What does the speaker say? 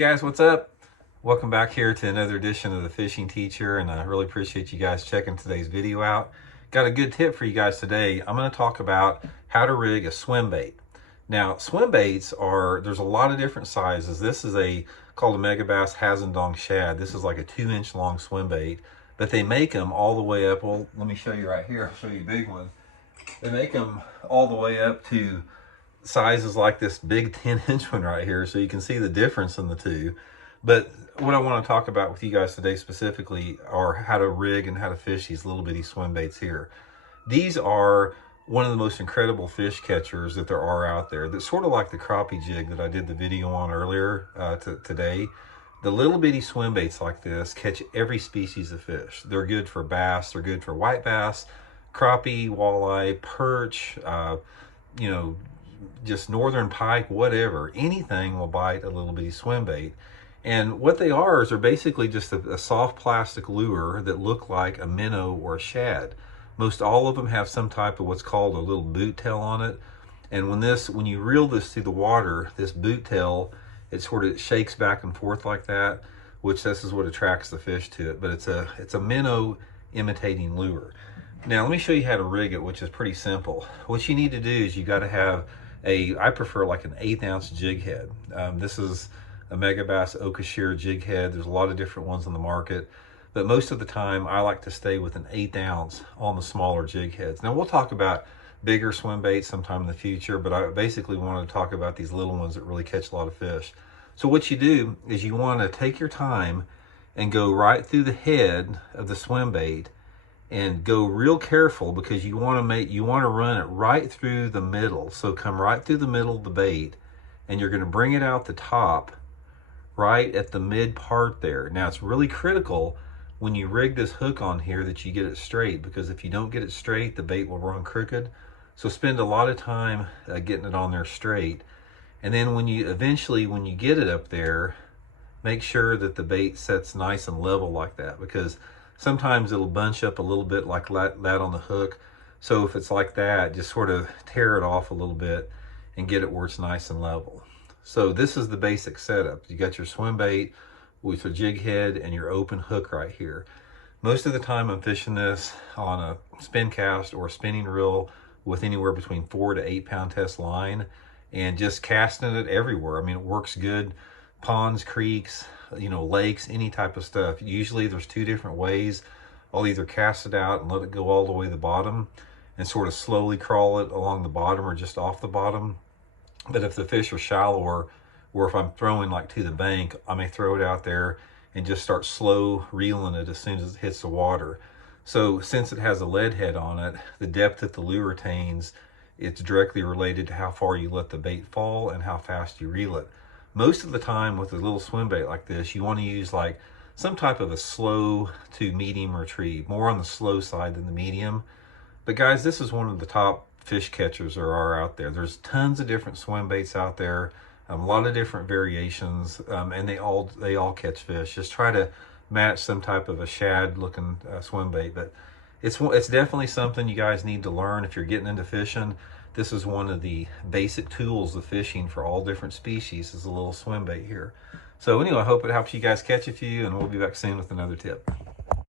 guys, what's up? Welcome back here to another edition of the Fishing Teacher, and I really appreciate you guys checking today's video out. Got a good tip for you guys today. I'm going to talk about how to rig a swim bait. Now, swim baits there's a lot of different sizes. This is called a Megabass Hazendong Shad. This is like a 2-inch long swim bait, but they make them all the way up. Well, let me show you right here. I'll show you a big one. They make them all the way up to sizes like this big 10-inch one right here, so you can see the difference in the two. But what I want to talk about with you guys today specifically are how to rig and how to fish these little bitty swim baits here. These are one of the most incredible fish catchers that there are out there. That's sort of like the crappie jig that I did the video on earlier today. The little bitty swim baits like this catch every species of fish. They're good for bass, they're good for white bass, crappie, walleye, perch, just northern pike, whatever. Anything will bite a little bitty swim bait. And what they are is they're basically just a soft plastic lure that look like a minnow or a shad. Most all of them have some type of what's called a little boot tail on it. And when you reel this through the water, this boot tail, it sort of shakes back and forth like that, which this is what attracts the fish to it. But it's a minnow imitating lure. Now let me show you how to rig it, which is pretty simple. What you need to do is you got to have I prefer like an 1/8 ounce jig head. This is a Megabass Oka Shear jig head. There's a lot of different ones on the market, but most of the time I like to stay with an 1/8 ounce on the smaller jig heads. Now we'll talk about bigger swim baits sometime in the future, but I basically wanted to talk about these little ones that really catch a lot of fish. So what you do is you want to take your time and go right through the head of the swim bait and go real careful, because you want to run it right through the middle. So come right through the middle of the bait, and you're going to bring it out the top right at the mid part there. Now it's really critical when you rig this hook on here that you get it straight, because if you don't get it straight, the bait will run crooked. So spend a lot of time getting it on there straight. And then when you get it up there, make sure that the bait sets nice and level like that, because sometimes it'll bunch up a little bit like that on the hook. So if it's like that, just sort of tear it off a little bit and get it where it's nice and level. So this is the basic setup. You got your swim bait with your jig head and your open hook right here. Most of the time I'm fishing this on a spin cast or a spinning reel with anywhere between 4 to 8 pound test line, and just casting it everywhere. I mean, it works good. Ponds, creeks, lakes, any type of stuff. Usually there's 2 different ways. I'll either cast it out and let it go all the way to the bottom and sort of slowly crawl it along the bottom or just off the bottom. But if the fish are shallower, or if I'm throwing like to the bank, I may throw it out there and just start slow reeling it as soon as it hits the water. So since it has a lead head on it, the depth that the lure retains, it's directly related to how far you let the bait fall and how fast you reel it. Most of the time with a little swim bait like this, you want to use like some type of a slow to medium retrieve, more on the slow side than the medium. But guys, this is one of the top fish catchers there are out there. There's tons of different swim baits out there, a lot of different variations, and they all catch fish. Just try to match some type of a shad looking swim bait. But it's definitely something you guys need to learn if you're getting into fishing. This is one of the basic tools of fishing for all different species, is a little swim bait here. So anyway, I hope it helps you guys catch a few, and we'll be back soon with another tip.